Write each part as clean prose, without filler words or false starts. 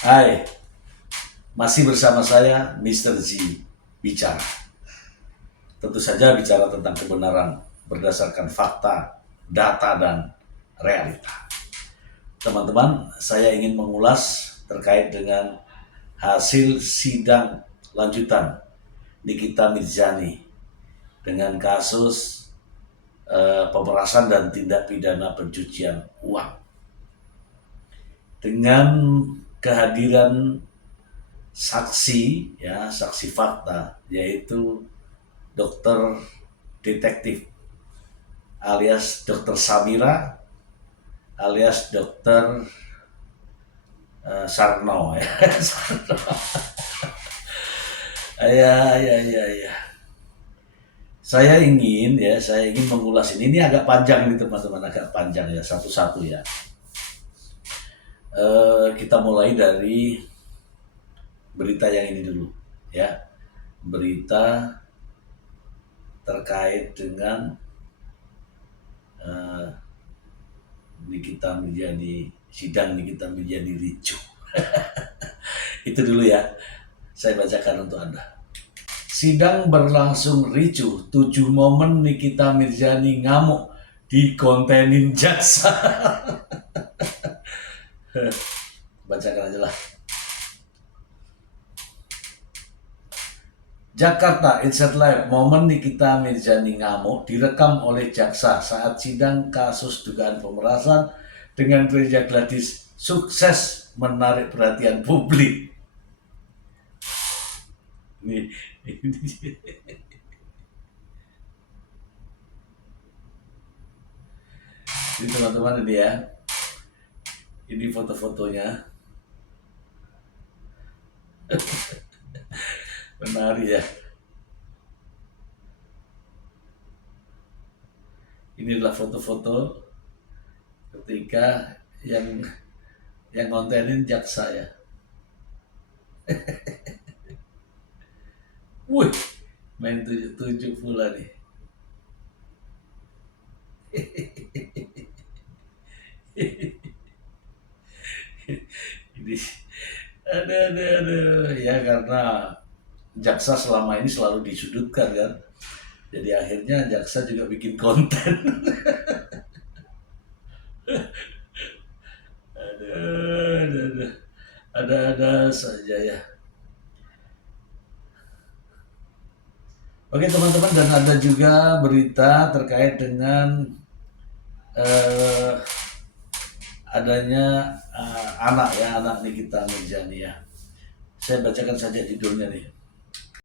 Hai, masih bersama saya Mr. Z bicara. Tentu saja bicara tentang kebenaran berdasarkan fakta, data, dan realita. Teman-teman, saya ingin mengulas terkait dengan hasil sidang lanjutan Nikita Mirzani dengan kasus pemerasan dan tindak pidana pencucian uang. Dengan kehadiran saksi, ya, saksi fakta, yaitu dokter detektif alias dokter Samira alias dokter Sarno, ya. Ya. Saya ingin mengulas ini. Ini agak panjang ini teman-teman, agak panjang ya, satu-satu ya. Kita mulai dari berita yang ini dulu ya. Berita terkait dengan Nikita Mirzani, sidang Nikita Mirzani ricuh. Itu dulu ya, saya bacakan untuk Anda. Sidang berlangsung ricuh, 7 momen Nikita Mirzani ngamuk dikontenin jaksa. Bacakan aja lah. Jakarta Insight Live, momen Nikita Mirzani ngamuk direkam oleh jaksa saat sidang kasus dugaan pemerasan dengan gereja Gladys sukses menarik perhatian publik. Ini teman-teman, ini ya, ini foto-fotonya. Menarik ya. Inilah foto-foto ketika yang kontenin jaksa ya. Wih, main tujuh pula nih. Ini ada ya, karena jaksa selama ini selalu disudutkan kan. Jadi akhirnya jaksa juga bikin konten. Ada saja ya. Oke teman-teman, dan ada juga berita terkait dengan adanya anak Nikita Mirzani ya. Saya bacakan saja judulnya nih.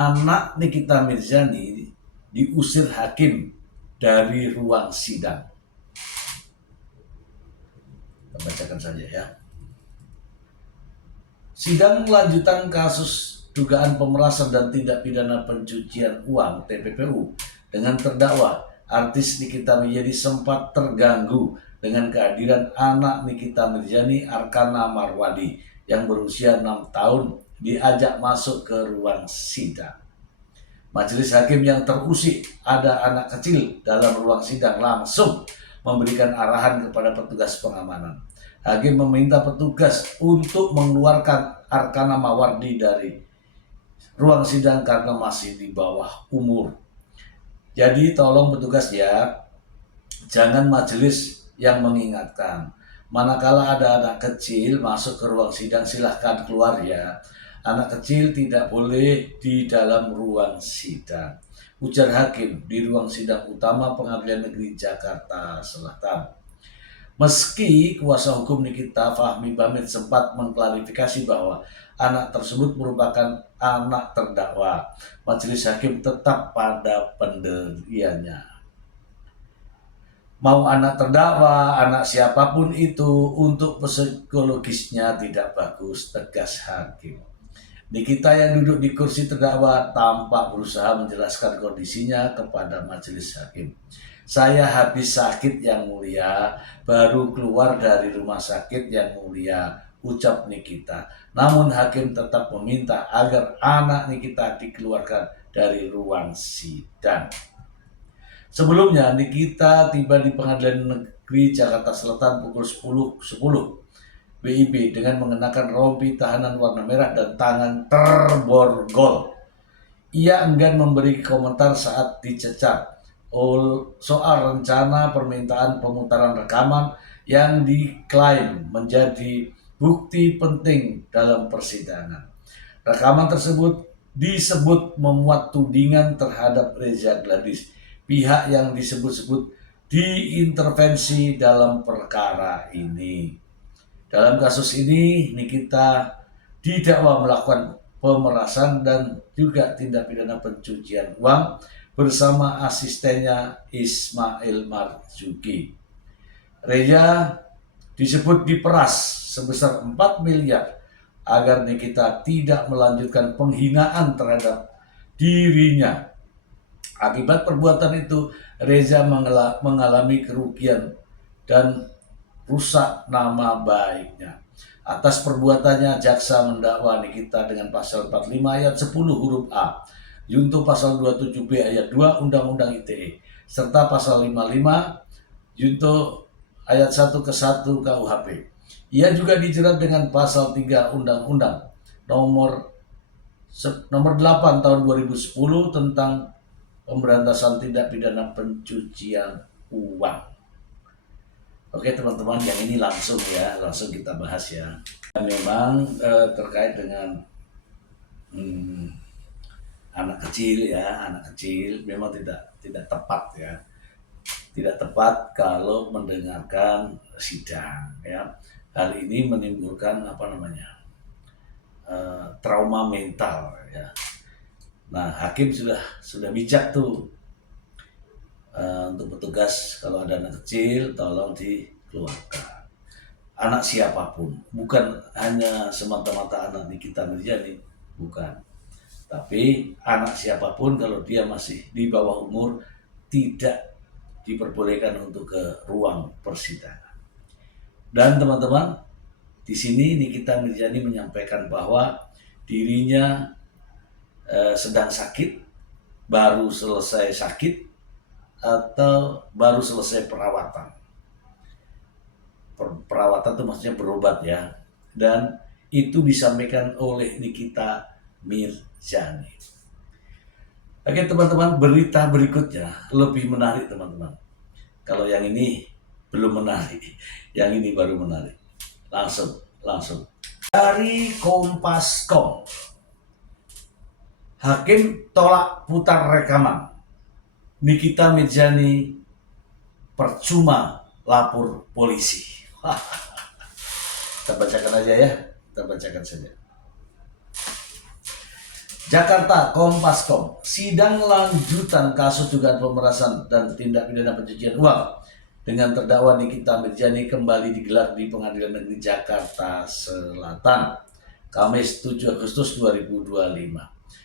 Anak Nikita Mirzani diusir hakim dari ruang sidang. Kita bacakan saja ya. Sidang lanjutan kasus dugaan pemerasan dan tindak pidana pencucian uang (TPPU) dengan terdakwa artis Nikita Mirzani sempat terganggu dengan kehadiran anak Nikita Mirzani, Arkana Marwadi, yang berusia 6 tahun diajak masuk ke ruang sidang. Majelis hakim yang terusik ada anak kecil dalam ruang sidang langsung memberikan arahan kepada petugas pengamanan. Hakim meminta petugas untuk mengeluarkan Arkana Marwadi dari ruang sidang karena masih di bawah umur. Jadi tolong petugas ya, jangan majelis yang mengingatkan. Manakala ada anak kecil masuk ke ruang sidang, silahkan keluar ya. Anak kecil tidak boleh di dalam ruang sidang, ujar hakim di ruang sidang utama Pengadilan Negeri Jakarta Selatan. Meski kuasa hukum Nikita, Fahmi Bamid, sempat mengklarifikasi bahwa anak tersebut merupakan anak terdakwa, majelis hakim tetap pada pendiriannya. Mau anak terdakwa, anak siapapun itu, untuk psikologisnya tidak bagus, tegas hakim. Nikita yang duduk di kursi terdakwa tampak berusaha menjelaskan kondisinya kepada majelis hakim. Saya habis sakit yang mulia, baru keluar dari rumah sakit yang mulia, ucap Nikita. Namun hakim tetap meminta agar anak Nikita dikeluarkan dari ruang sidang. Sebelumnya Nikita tiba di Pengadilan Negeri Jakarta Selatan pukul 10.10. BIP dengan mengenakan rompi tahanan warna merah dan tangan terborgol. Ia enggan memberi komentar saat dicecar soal rencana permintaan pemutaran rekaman yang diklaim menjadi bukti penting dalam persidangan. Rekaman tersebut disebut memuat tudingan terhadap Reza Gladys, pihak yang disebut-sebut diintervensi dalam perkara ini. Dalam kasus ini, Nikita didakwa melakukan pemerasan dan juga tindak pidana pencucian uang bersama asistennya Ismail Marzuki. Reza disebut diperas sebesar 4 miliar agar Nikita tidak melanjutkan penghinaan terhadap dirinya. Akibat perbuatan itu, Reza mengalami kerugian dan rusak nama baiknya. Atas perbuatannya, jaksa mendakwa Nikita dengan pasal 45 ayat 10 huruf A, junto pasal 27B ayat 2 Undang-Undang ITE, serta pasal 55 junto ayat 1 ke 1 KUHP. Ia juga dijerat dengan pasal 3 Undang-Undang nomor 8 tahun 2010 tentang pemberantasan tindak pidana pencucian uang. Oke teman-teman, yang ini langsung kita bahas ya. Memang terkait dengan anak kecil memang tidak tepat ya. Tidak tepat kalau mendengarkan sidang ya. Hal ini menimbulkan trauma mental ya. Nah, hakim sudah bijak tuh untuk petugas, kalau ada anak kecil tolong dikeluarkan. Anak siapapun, bukan hanya semata-mata anak Nikita Mirzani, bukan. Tapi anak siapapun kalau dia masih di bawah umur tidak diperbolehkan untuk ke ruang persidangan. Dan teman-teman, di sini Nikita Mirzani menyampaikan bahwa dirinya sedang sakit, baru selesai sakit, atau baru selesai perawatan. Perawatan itu maksudnya berobat ya. Dan itu disampaikan oleh Nikita Mirzani. Oke teman-teman, berita berikutnya lebih menarik teman-teman. Kalau yang ini belum menarik, yang ini baru menarik. Langsung. Dari Kompas.com, hakim tolak putar rekaman. Nikita Mirzani percuma lapor polisi. Kita bacakan aja ya, kita bacakan saja. Jakarta, Kompas.com, sidang lanjutan kasus dugaan pemerasan dan tindak pidana pencucian uang dengan terdakwa Nikita Mirzani kembali digelar di Pengadilan Negeri Jakarta Selatan, Kamis 7 Agustus 2025.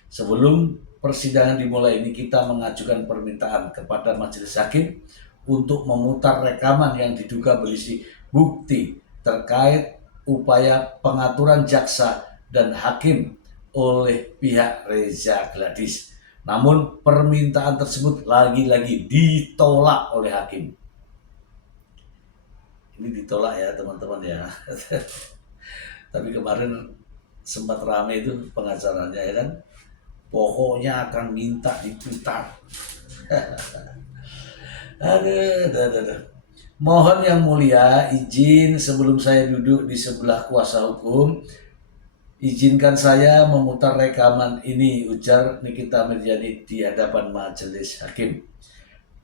Sebelum persidangan dimulai, Nikita mengajukan permintaan kepada majelis hakim untuk memutar rekaman yang diduga berisi bukti terkait upaya pengaturan jaksa dan hakim oleh pihak Reza Gladys. Namun permintaan tersebut lagi-lagi ditolak oleh hakim. Ini ditolak ya teman-teman ya. Tapi kemarin sempat ramai itu pengacaranya ya kan. Pokoknya akan minta diputar. Aduh. Mohon yang mulia izin sebelum saya duduk di sebelah kuasa hukum, izinkan saya memutar rekaman ini, ujar Nikita Mirzani di hadapan majelis hakim.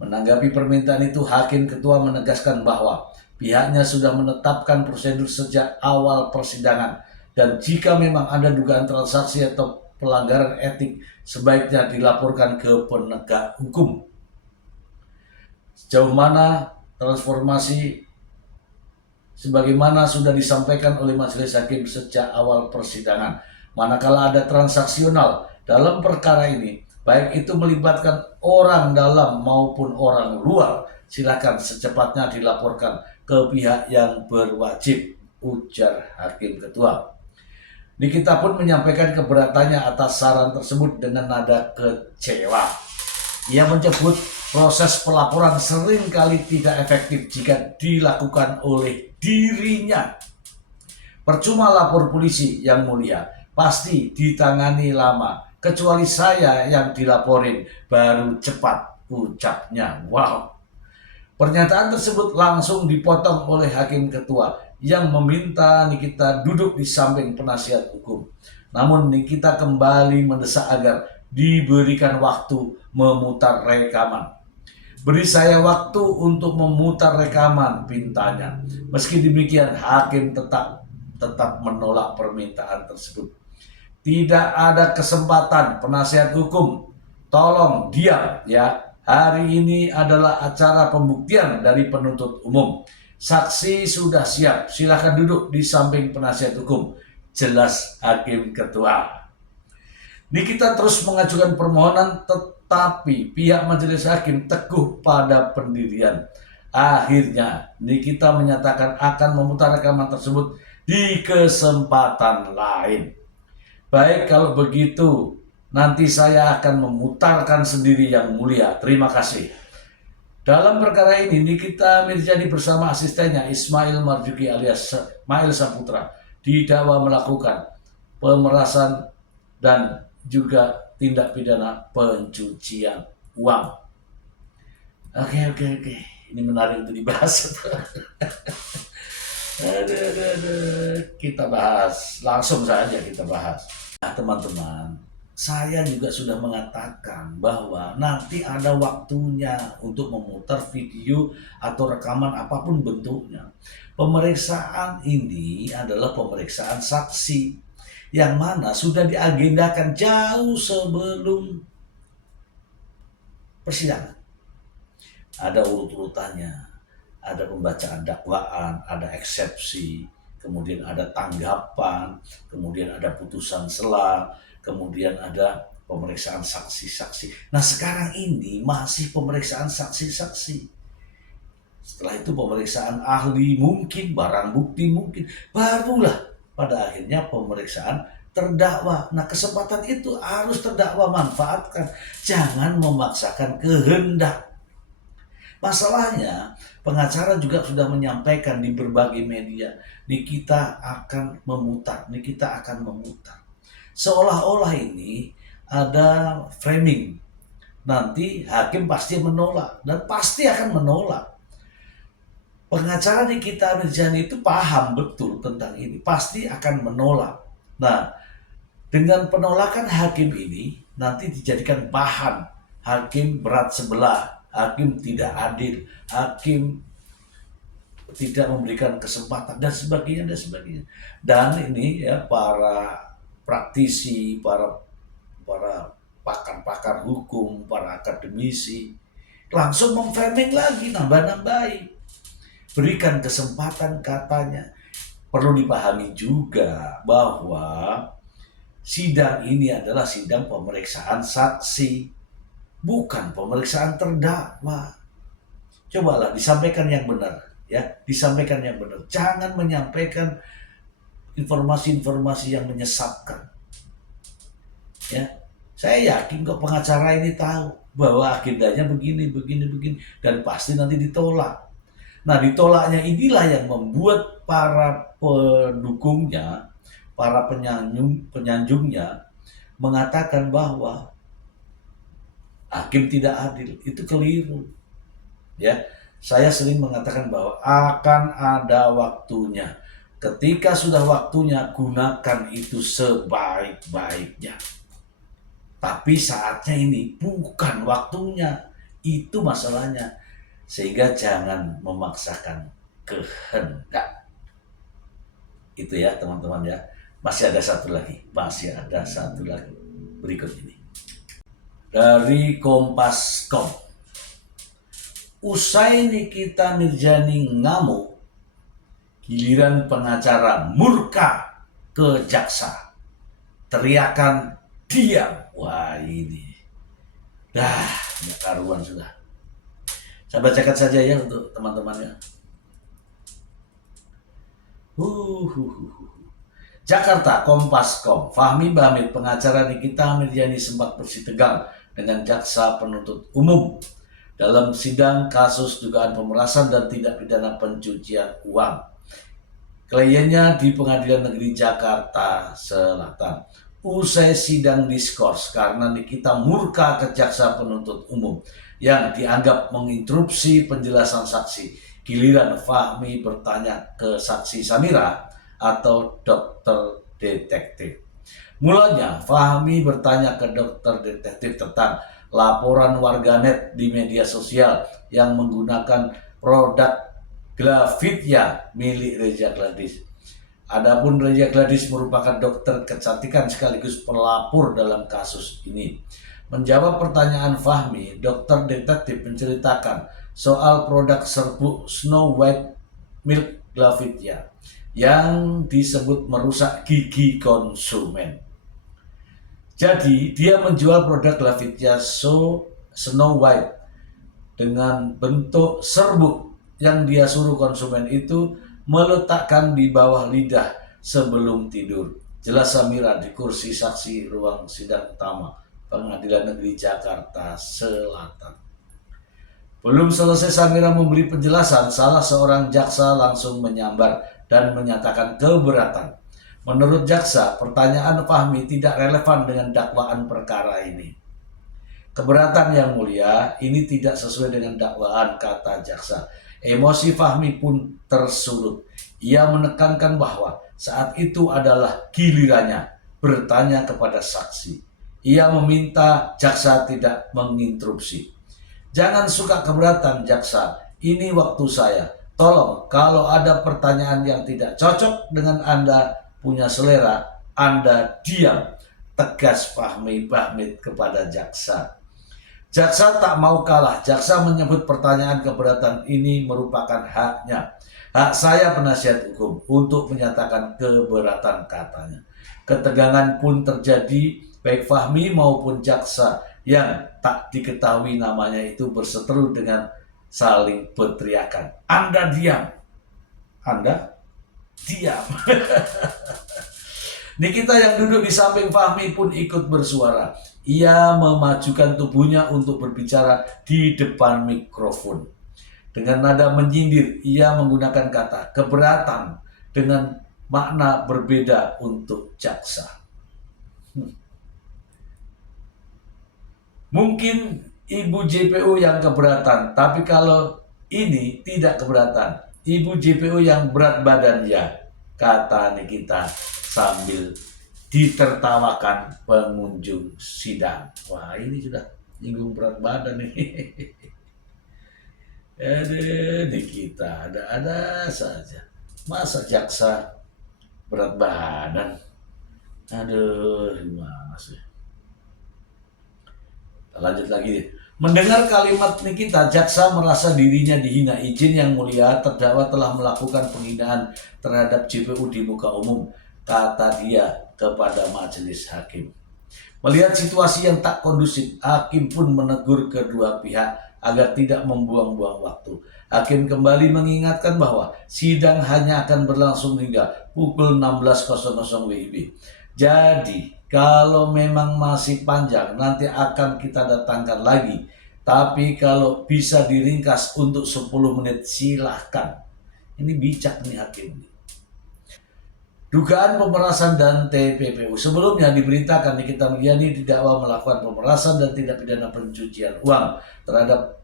Menanggapi permintaan itu, hakim ketua menegaskan bahwa pihaknya sudah menetapkan prosedur sejak awal persidangan dan jika memang ada dugaan transaksi atau pelanggaran etik sebaiknya dilaporkan ke penegak hukum. Sejauh mana transformasi sebagaimana sudah disampaikan oleh majelis hakim sejak awal persidangan, manakala ada transaksional dalam perkara ini, baik itu melibatkan orang dalam maupun orang luar, silakan secepatnya dilaporkan ke pihak yang berwajib, ujar hakim ketua. Nikita pun menyampaikan keberatannya atas saran tersebut dengan nada kecewa. Ia menyebut proses pelaporan seringkali tidak efektif jika dilakukan oleh dirinya. Percuma lapor polisi yang mulia, pasti ditangani lama. Kecuali saya yang dilaporin, baru cepat, ucapnya. Wow. Pernyataan tersebut langsung dipotong oleh hakim ketua yang meminta Nikita duduk di samping penasihat hukum. Namun Nikita kembali mendesak agar diberikan waktu memutar rekaman. Beri saya waktu untuk memutar rekaman, pintanya. Meski demikian, hakim tetap menolak permintaan tersebut. Tidak ada kesempatan, penasihat hukum. Tolong diam ya. Hari ini adalah acara pembuktian dari penuntut umum. Saksi sudah siap. Silakan duduk di samping penasihat hukum. Jelas hakim ketua. Nikita terus mengajukan permohonan, tetapi pihak majelis hakim teguh pada pendirian. Akhirnya Nikita menyatakan akan memutar rekaman tersebut di kesempatan lain. Baik, kalau begitu nanti saya akan memutarkan sendiri yang mulia. Terima kasih. Dalam perkara ini Nikita Mirzani bersama asistennya Ismail Marzuki alias Mail Saputra didakwa melakukan pemerasan dan juga tindak pidana pencucian uang. Oke. Ini menarik untuk dibahas. Kita bahas. Langsung saja kita bahas. Nah, teman-teman, saya juga sudah mengatakan bahwa nanti ada waktunya untuk memutar video atau rekaman apapun bentuknya. Pemeriksaan ini adalah pemeriksaan saksi yang mana sudah diagendakan jauh sebelum persidangan. Ada urut-urutannya, ada pembacaan dakwaan, ada eksepsi, kemudian ada tanggapan, kemudian ada putusan sela, kemudian ada pemeriksaan saksi-saksi. Nah, sekarang ini masih pemeriksaan saksi-saksi. Setelah itu pemeriksaan ahli mungkin, barang bukti mungkin, barulah pada akhirnya pemeriksaan terdakwa. Nah, kesempatan itu harus terdakwa manfaatkan. Jangan memaksakan kehendak. Masalahnya, pengacara juga sudah menyampaikan di berbagai media, Nikita akan memutar. Seolah-olah ini ada framing. Nanti hakim pasti menolak dan pasti akan menolak. Pengacara Nikita Mirzani itu paham betul tentang ini, pasti akan menolak. Nah, dengan penolakan hakim ini nanti dijadikan bahan hakim berat sebelah, hakim tidak adil, hakim tidak memberikan kesempatan dan sebagainya. Dan ini ya para praktisi, para pakar-pakar hukum, para akademisi langsung memframing lagi, nambah-nambahin. Berikan kesempatan katanya. Perlu dipahami juga bahwa sidang ini adalah sidang pemeriksaan saksi, bukan pemeriksaan terdakwa. Cobalah disampaikan yang benar, ya, disampaikan yang benar. Jangan menyampaikan informasi-informasi yang menyesatkan. Ya, saya yakin kok pengacara ini tahu bahwa agendanya begini dan pasti nanti ditolak. Nah, ditolaknya inilah yang membuat para pendukungnya, para penyanjungnya mengatakan bahwa hakim tidak adil. Itu keliru. Ya, saya sering mengatakan bahwa akan ada waktunya. Ketika sudah waktunya, gunakan itu sebaik-baiknya. Tapi saatnya ini bukan waktunya. Itu masalahnya. Sehingga jangan memaksakan kehendak. Itu ya teman-teman ya. Masih ada satu lagi berikut ini. Dari Kompas.com. Usai Nikita Mirzani ngamuk, giliran pengacara murka ke jaksa. Teriakan diam. Wah, ini dah nggak karuan sudah. Saya bacakan saja ya untuk teman-temannya. Jakarta, Kompas.com. Fahmi Bahmid, pengacara Nikita Mirzani sempat bersitegang dengan jaksa penuntut umum dalam sidang kasus dugaan pemerasan dan tindak pidana pencucian uang. kliennya di Pengadilan Negeri Jakarta Selatan. Usai sidang diskors karena Nikita murka ke jaksa penuntut umum yang dianggap menginterupsi penjelasan saksi, giliran Fahmi bertanya ke saksi Samira atau dokter detektif. Mulanya Fahmi bertanya ke dokter detektif tentang laporan warganet di media sosial yang menggunakan produk Glavitya milik Reza Gladys. Adapun Reza Gladys merupakan dokter kecantikan sekaligus pelapor dalam kasus ini. Menjawab pertanyaan Fahmi, dokter detektif menceritakan soal produk serbuk Snow White Milk Glavitya yang disebut merusak gigi konsumen. Jadi dia menjual produk Glavitya Snow White dengan bentuk serbuk yang dia suruh konsumen itu meletakkan di bawah lidah sebelum tidur. Jelas Samira di kursi saksi ruang sidang utama Pengadilan Negeri Jakarta Selatan. Belum selesai Samira memberi penjelasan, salah seorang jaksa langsung menyambar dan menyatakan keberatan. Menurut jaksa, pertanyaan Fahmi tidak relevan dengan dakwaan perkara ini. Keberatan yang mulia, ini tidak sesuai dengan dakwaan, kata jaksa. Emosi Fahmi pun tersulut. Ia menekankan bahwa saat itu adalah gilirannya bertanya kepada saksi. Ia meminta jaksa tidak menginterupsi. Jangan suka keberatan jaksa, ini waktu saya. Tolong kalau ada pertanyaan yang tidak cocok dengan Anda punya selera, Anda diam. Tegas Fahmi Bahmid kepada jaksa. Jaksa tak mau kalah. Jaksa menyebut pertanyaan keberatan ini merupakan haknya. Hak saya penasihat hukum untuk menyatakan keberatan, katanya. Ketegangan pun terjadi, baik Fahmi maupun jaksa yang tak diketahui namanya itu berseteru dengan saling berteriakan. Anda diam. Anda diam. Nikita yang duduk di samping Fahmi pun ikut bersuara. Ia memajukan tubuhnya untuk berbicara di depan mikrofon. Dengan nada menyindir, ia menggunakan kata keberatan dengan makna berbeda untuk jaksa. Mungkin Ibu JPU yang keberatan, tapi kalau ini tidak keberatan. Ibu JPU yang berat badan ya, kata Nikita sambil ditertawakan pengunjung sidang. Wah, ini sudah nyinggung berat badan nih. Aduh, Nikita ada-ada saja. Masa jaksa berat badan? Aduh, gimana sih? Lanjut lagi. Mendengar kalimat Nikita, jaksa merasa dirinya dihina. Izin yang mulia, terdakwa telah melakukan penghinaan terhadap JPU di muka umum, kata dia kepada majelis hakim. Melihat situasi yang tak kondusif, hakim pun menegur kedua pihak agar tidak membuang-buang waktu. Hakim kembali mengingatkan bahwa sidang hanya akan berlangsung hingga pukul 16.00 WIB. Jadi, kalau memang masih panjang, nanti akan kita datangkan lagi. Tapi kalau bisa diringkas untuk 10 menit, silahkan. Ini bijak nih hakim. Dugaan pemerasan dan TPPU. Sebelumnya diberitakan Nikita Milyani didakwa melakukan pemerasan dan tindak pidana pencucian uang terhadap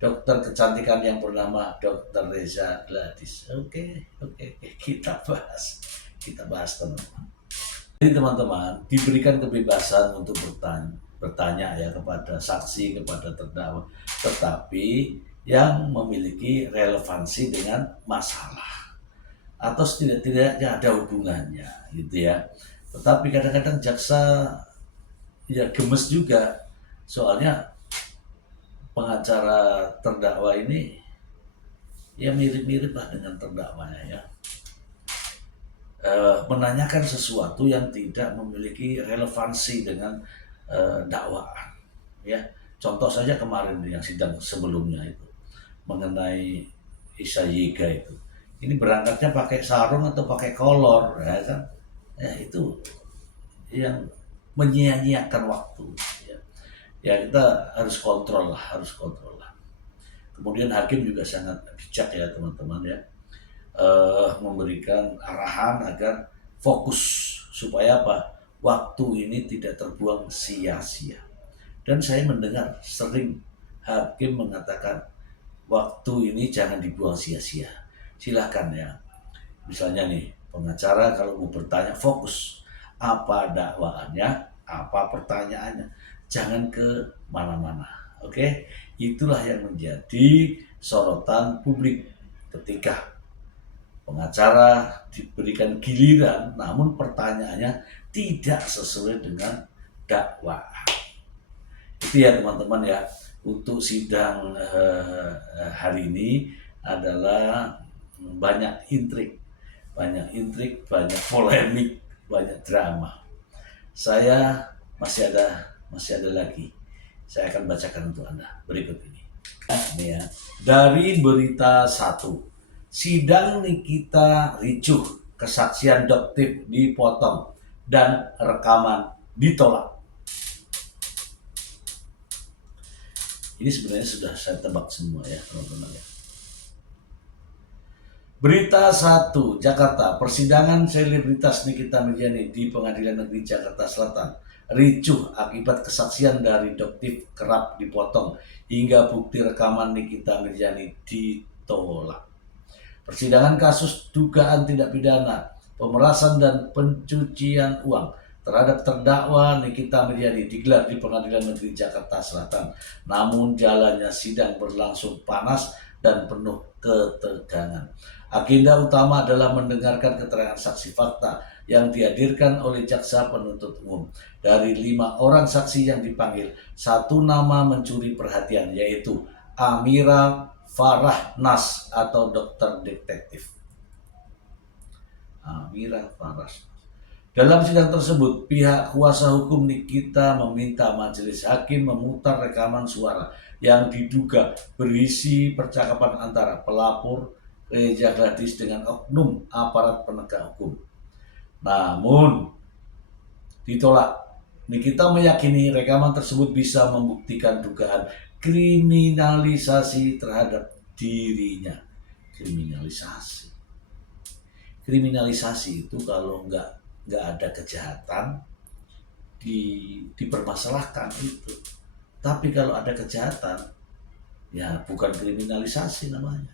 dokter kecantikan yang bernama Dr. Reza Gladys. Oke, kita bahas teman-teman. Jadi teman-teman diberikan kebebasan untuk bertanya ya kepada saksi, kepada terdakwa, tetapi yang memiliki relevansi dengan masalah atau setidak-tidaknya ada hubungannya gitu ya. Tetapi kadang-kadang jaksa ya gemes juga, soalnya pengacara terdakwa ini ya mirip-mirip lah dengan terdakwanya ya. Menanyakan sesuatu yang tidak memiliki relevansi dengan dakwaan ya. Contoh saja kemarin yang sidang sebelumnya itu mengenai Isa Yiga itu, ini berangkatnya pakai sarung atau pakai kolor ya kan, ya itu yang menyia-nyiakan waktu ya. Ya kita harus kontrol lah. Kemudian hakim juga sangat bijak ya teman-teman ya. memberikan arahan agar fokus supaya apa? Waktu ini tidak terbuang sia-sia. Dan saya mendengar sering hakim mengatakan waktu ini jangan dibuang sia-sia. Silahkan ya. Misalnya nih, pengacara kalau mau bertanya fokus. Apa dakwaannya, apa pertanyaannya. Jangan ke mana-mana. Oke? Itulah yang menjadi sorotan publik ketika pengacara diberikan giliran namun pertanyaannya tidak sesuai dengan dakwaan. Itu ya teman-teman ya, untuk sidang hari ini adalah banyak intrik, banyak polemik, banyak drama. Saya masih ada lagi. Saya akan bacakan untuk Anda berikut ini. Ini ya, dari berita 1. Sidang Nikita ricuh, kesaksian Doktif dipotong dan rekaman ditolak. Ini sebenarnya sudah saya tebak semua ya teman-teman ya. Berita 1, Jakarta, persidangan selebritas Nikita Mirzani di Pengadilan Negeri Jakarta Selatan ricuh akibat kesaksian dari Doktif kerap dipotong hingga bukti rekaman Nikita Mirzani ditolak. Persidangan kasus dugaan tindak pidana pemerasan dan pencucian uang terhadap terdakwa Nikita Mirzani digelar di Pengadilan Negeri Jakarta Selatan. Namun jalannya sidang berlangsung panas dan penuh ketegangan. Agenda utama adalah mendengarkan keterangan saksi fakta yang dihadirkan oleh jaksa penuntut umum. Dari 5 orang saksi yang dipanggil, 1 nama mencuri perhatian, yaitu Amira Farah Nas atau dokter detektif. Amira Farah. Dalam sidang tersebut, pihak kuasa hukum Nikita meminta majelis hakim memutar rekaman suara yang diduga berisi percakapan antara pelapor Reza Gladys dengan oknum aparat penegak hukum. Namun ditolak. Nikita meyakini rekaman tersebut bisa membuktikan dugaan kriminalisasi terhadap dirinya. Kriminalisasi itu kalau nggak ada kejahatan dipermasalahkan itu. Tapi kalau ada kejahatan, ya bukan kriminalisasi namanya.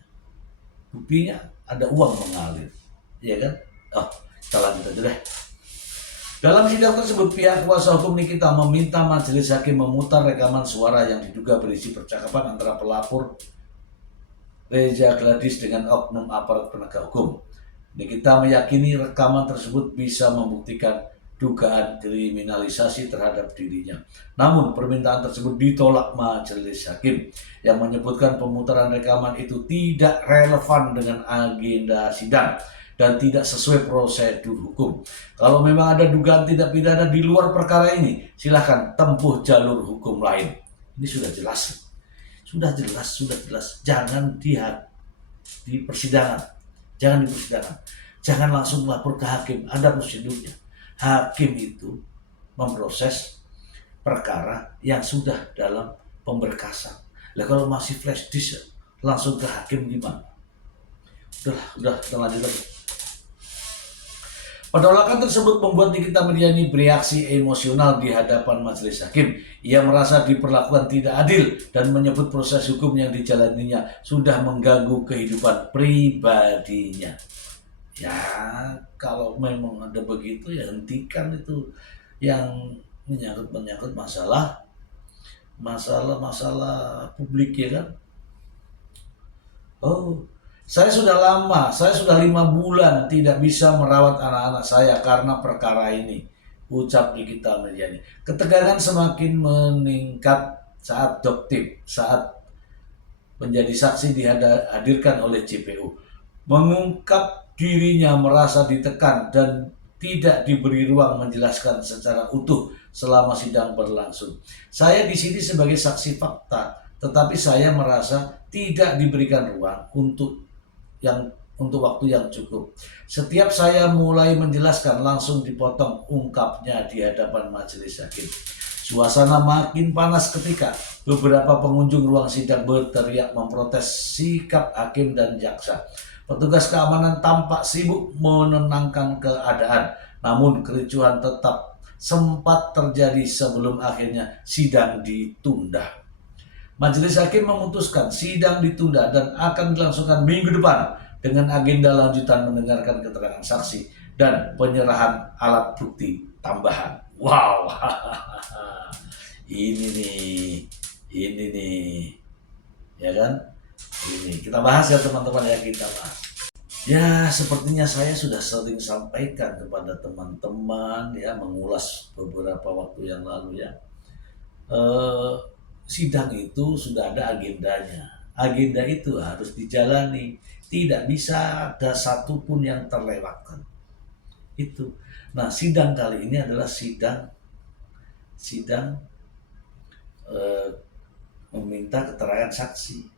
Buktinya ada uang mengalir, ya kan? Kita lanjut aja deh. Dalam sidang tersebut, pihak kuasa hukum Nikita meminta majelis hakim memutar rekaman suara yang diduga berisi percakapan antara pelapor Reza Gladys dengan oknum aparat penegak hukum. Nikita meyakini rekaman tersebut bisa membuktikan dugaan kriminalisasi terhadap dirinya. Namun permintaan tersebut ditolak majelis hakim yang menyebutkan pemutaran rekaman itu tidak relevan dengan agenda sidang dan tidak sesuai prosedur hukum. Kalau memang ada dugaan tindak pidana di luar perkara ini, silahkan tempuh jalur hukum lain. Ini sudah jelas. Sudah jelas. Jangan di persidangan. Jangan langsung melapor ke hakim. Ada prosedurnya. Hakim itu memproses perkara yang sudah dalam pemberkasan. Lah kalau masih flash disk langsung ke hakim gimana? Udah lanjut lagi. Penolakan tersebut membuat Nikita Mirzani bereaksi emosional di hadapan majelis hakim. Ia merasa diperlakukan tidak adil dan menyebut proses hukum yang dijalaninya sudah mengganggu kehidupan pribadinya. Ya, kalau memang ada begitu ya hentikan itu yang menyangkut masalah publik ya kan. Saya sudah 5 bulan tidak bisa merawat anak-anak saya karena perkara ini, ucap Nikita Mirzani. Ketegangan semakin meningkat saat menjadi saksi dihadirkan oleh JPU. Mengungkap dirinya merasa ditekan dan tidak diberi ruang menjelaskan secara utuh selama sidang berlangsung. Saya di sini sebagai saksi fakta, tetapi saya merasa tidak diberikan ruang untuk waktu yang cukup. Setiap saya mulai menjelaskan langsung dipotong, ungkapnya di hadapan majelis hakim. Suasana makin panas ketika beberapa pengunjung ruang sidang berteriak memprotes sikap hakim dan jaksa. Petugas keamanan tampak sibuk menenangkan keadaan, namun kericuhan tetap sempat terjadi sebelum akhirnya sidang ditunda. Majelis Hakim memutuskan sidang ditunda dan akan dilangsungkan minggu depan dengan agenda lanjutan mendengarkan keterangan saksi dan penyerahan alat bukti tambahan. Wow, ini nih, ya kan? Ini kita bahas ya teman-teman ya, kita bahas. Ya, sepertinya saya sudah sering sampaikan kepada teman-teman ya, mengulas beberapa waktu yang lalu ya. Sidang itu sudah ada agendanya. Agenda itu harus dijalani. Tidak bisa ada satupun yang terlewatkan. Itu. Nah, sidang kali ini adalah sidang meminta keterangan saksi.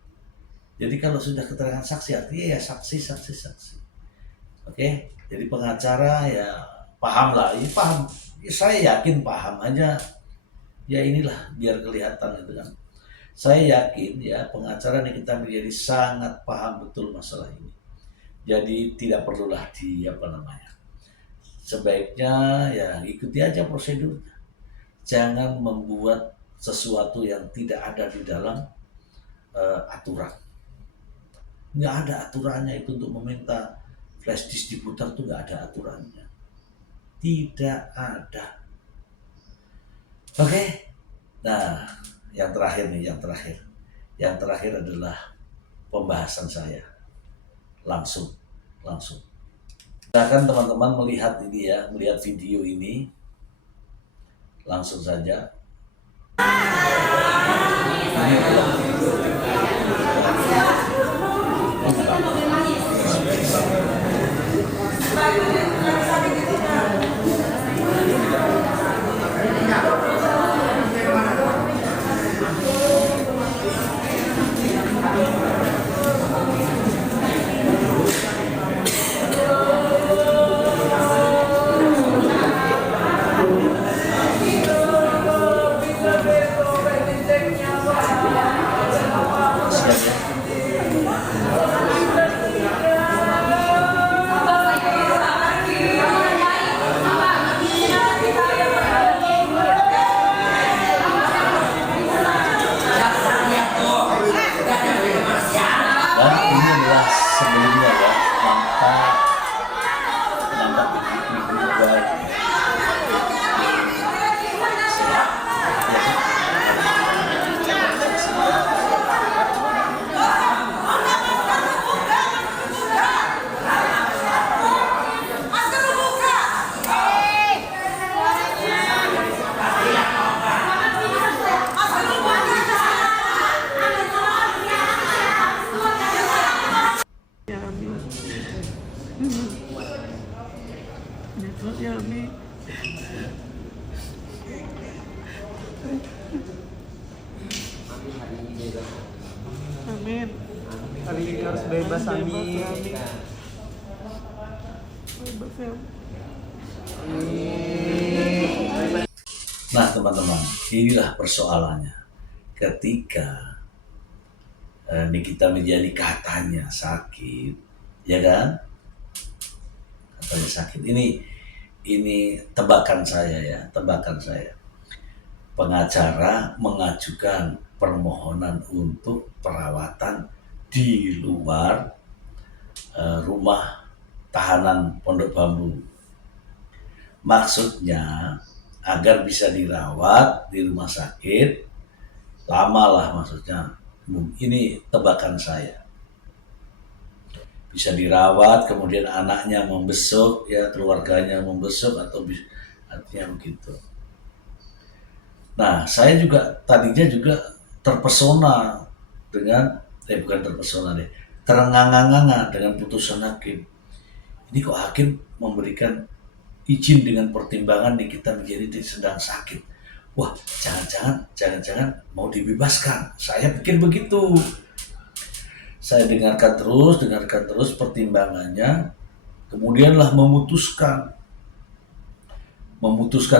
Jadi kalau sudah keterangan saksi artinya ya saksi. Oke, jadi pengacara ya paham lah, ya paham. Ya, saya yakin paham aja. Ya inilah biar kelihatan itu kan. Saya yakin ya pengacara kita menjadi sangat paham betul masalah ini. Jadi tidak perlulah sebaiknya ya ikuti aja prosedurnya. Jangan membuat sesuatu yang tidak ada di dalam aturan. Nggak ada aturannya itu untuk meminta flash disk diputar, tuh nggak ada aturannya. Tidak ada. Oke. Nah, yang terakhir adalah pembahasan saya. Langsung. Silakan teman-teman melihat ini ya, melihat video ini. Langsung saja. Ini adalah sebelumnya ya, nampak baik. Amin. Hari ini harus bebas, amin. Nah teman-teman, inilah persoalannya. Ketika Nikita Milyani katanya sakit, ya kan? Katanya sakit. Ini tebakan saya. Pengacara mengajukan permohonan untuk perawatan di luar rumah tahanan Pondok Bambu. Maksudnya agar bisa dirawat di rumah sakit lamalah, maksudnya. Ini tebakan saya. Bisa dirawat, kemudian anaknya membesuk, ya keluarganya membesuk, atau artinya begitu. Nah, saya juga tadinya terpesona dengan, terengah-engah dengan putusan hakim. Ini kok hakim memberikan izin dengan pertimbangan Nikita Milyani sedang sakit. Wah, jangan-jangan mau dibebaskan. Saya pikir begitu. Saya dengarkan terus pertimbangannya, kemudianlah memutuskan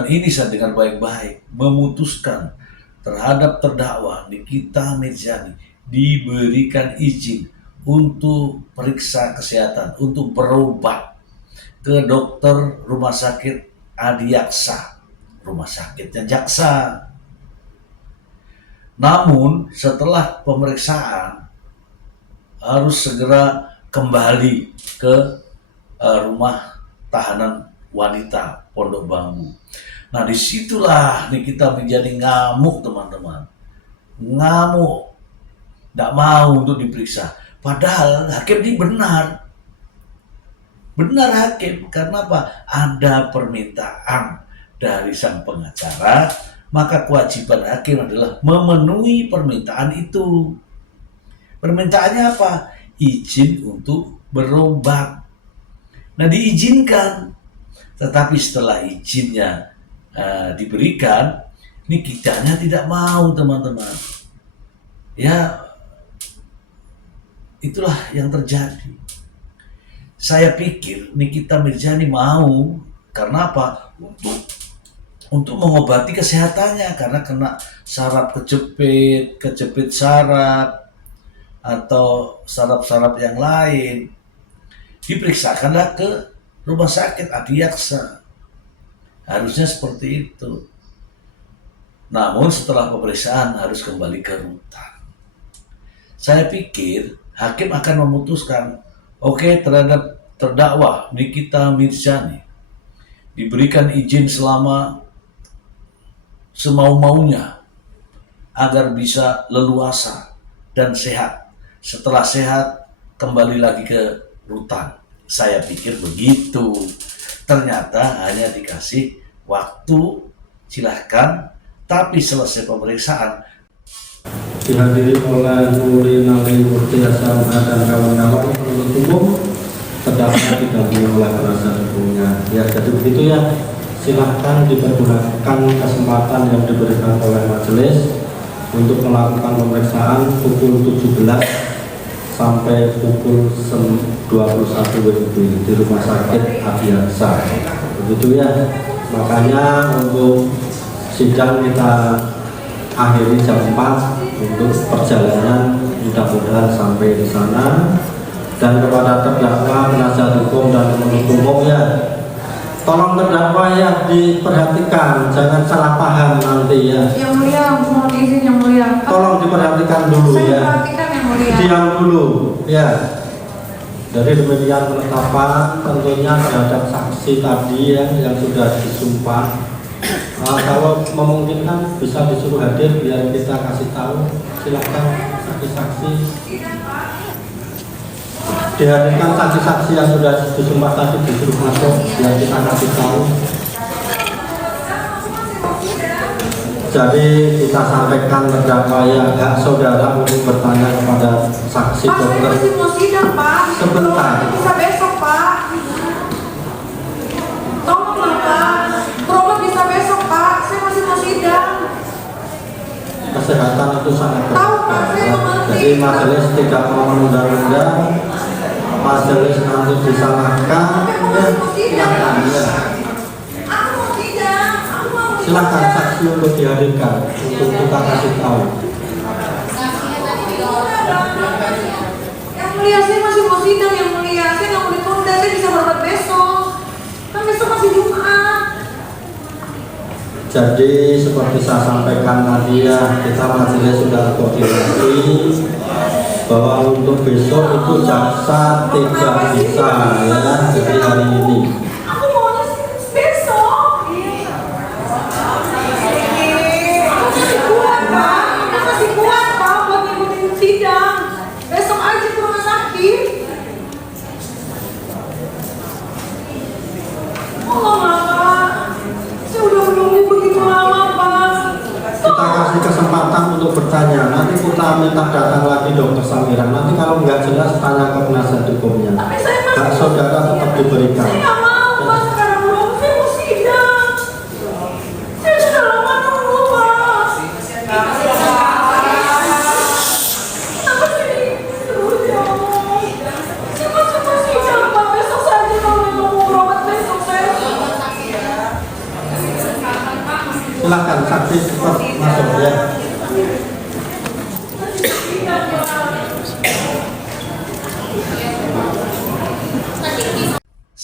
ini. Saya dengar baik-baik, memutuskan terhadap terdakwa Nikita Milyani diberikan izin untuk periksa kesehatan, untuk berobat ke dokter rumah sakit Adiaksa, rumah sakitnya jaksa. Namun setelah pemeriksaan harus segera kembali ke rumah tahanan wanita Pondok Bambu. Nah, disitulah nih kita menjadi ngamuk, teman-teman. Ngamuk, tidak mau untuk diperiksa. Padahal hakim ini benar hakim. Karena apa? Ada permintaan dari sang pengacara, maka kewajiban hakim adalah memenuhi permintaan itu. Permintaannya apa? Izin untuk berobat. Nah, diizinkan. Tetapi setelah izinnya diberikan, ini kitanya tidak mau, teman-teman. Ya, itulah yang terjadi. Saya pikir Nikita Mirzani mau karena apa? Untuk mengobati kesehatannya, karena kena saraf kejepit saraf atau saraf-saraf yang lain. Diperiksakanlah ke rumah sakit Adiaksa. Harusnya seperti itu. Namun setelah pemeriksaan harus kembali ke rutan. Saya pikir hakim akan memutuskan, oke, terhadap terdakwa Nikita Mirzani diberikan izin selama semau-maunya agar bisa leluasa dan sehat. Setelah sehat kembali lagi ke rutan. Saya pikir begitu. Ternyata hanya dikasih waktu, silahkan, tapi selesai pemeriksaan dihadiri oleh Nuri Nali Murtiasa dan kawan-kawan penuntut umum, terdakwa didampingi oleh penasihat hukumnya. Ya, jadi begitu ya. Silahkan dipergunakan kesempatan yang diberikan oleh majelis untuk melakukan pemeriksaan pukul 17 sampai pukul 21 WIB di rumah sakit Adiaksa. Begitu ya. Makanya untuk sidang kita akhiri jam 4 untuk perjalanan, mudah-mudahan sampai di sana. Dan kepada terdakwa, penasihat hukum dan penuntut umum ya, tolong terdakwa ya diperhatikan, jangan salah paham nanti ya. Yang mulia, mohon izin yang mulia. Tolong diperhatikan dulu Saya ya. perhatikan yang mulia. Diam dulu ya. Dari demikian penetapan tentunya terhadap saksi tadi ya, yang sudah disumpah. Kalau memungkinkan bisa disuruh hadir biar kita kasih tahu. Silakan saksi-saksi. Dihadirkan saksi-saksi yang sudah disumpah tadi disuruh masuk biar kita kasih tahu. Jadi kita sampaikan terdakwa ya, hak saudara untuk bertanya kepada saksi Pak, saya dokter. masih mau sidang, Pak. Sebentar. Bisa besok, Pak. Tolonglah, Pak. Berobat bisa besok, Pak. Saya masih mau sidang. Kesehatan itu sangat Tahu, Pak, penting. saya mengerti. Jadi majelis tidak mau menunda-nunda. Majelis nanti disalahkan. Ya, silakan ya. Aku mau sidang. Aku mau sidang. Silakan saksi untuk dihadirkan untuk kita kasih tahu. Yang mulia, saya masih mau sidang, yang mulia. Saya nggak mau ditunda. Saya bisa berobat besok. Kan besok masih Jumat. Jadi seperti saya sampaikan tadi ya, kita majelis sudah koordinasi bahwa untuk besok itu jaksa tidak bisa ya, jadi hari ini. Aku maunya besok. Aku masih kuat, Pak. Aku masih kuat, Pak, buat ngikutin sidang. Besok aja ke rumah sakit. Tolonglah, Pak. Saya udah menunggu begitu lama, Pak. Kita kasih kesempatan untuk bertanya. Nanti kita minta datang lagi dokter Samira. Nanti kalau nggak jelas tanya ke penasihat hukumnya. Tapi saya masih... Hak saudara tetap diberikan. Saya nggak mau, Pak. Sekarang belum. Saya mau sidang. Saya sudah lama nunggu, Pak. Kenapa sih? Terus ya Allah. Saya masih mau sidang, Pak. Besok saja kalau memang mau berobat besok saya. Silakan saksi cepat masuk ya.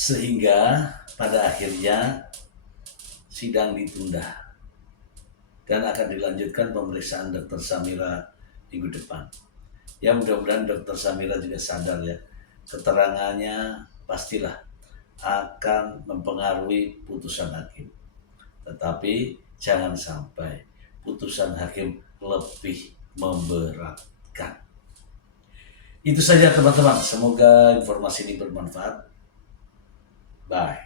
Sehingga pada akhirnya sidang ditunda dan akan dilanjutkan pemeriksaan Dr. Samira minggu depan. Ya mudah-mudahan Dr. Samira juga sadar ya, keterangannya pastilah akan mempengaruhi putusan hakim. Tetapi jangan sampai putusan hakim lebih memberatkan. Itu saja teman-teman, semoga informasi ini bermanfaat. Bye.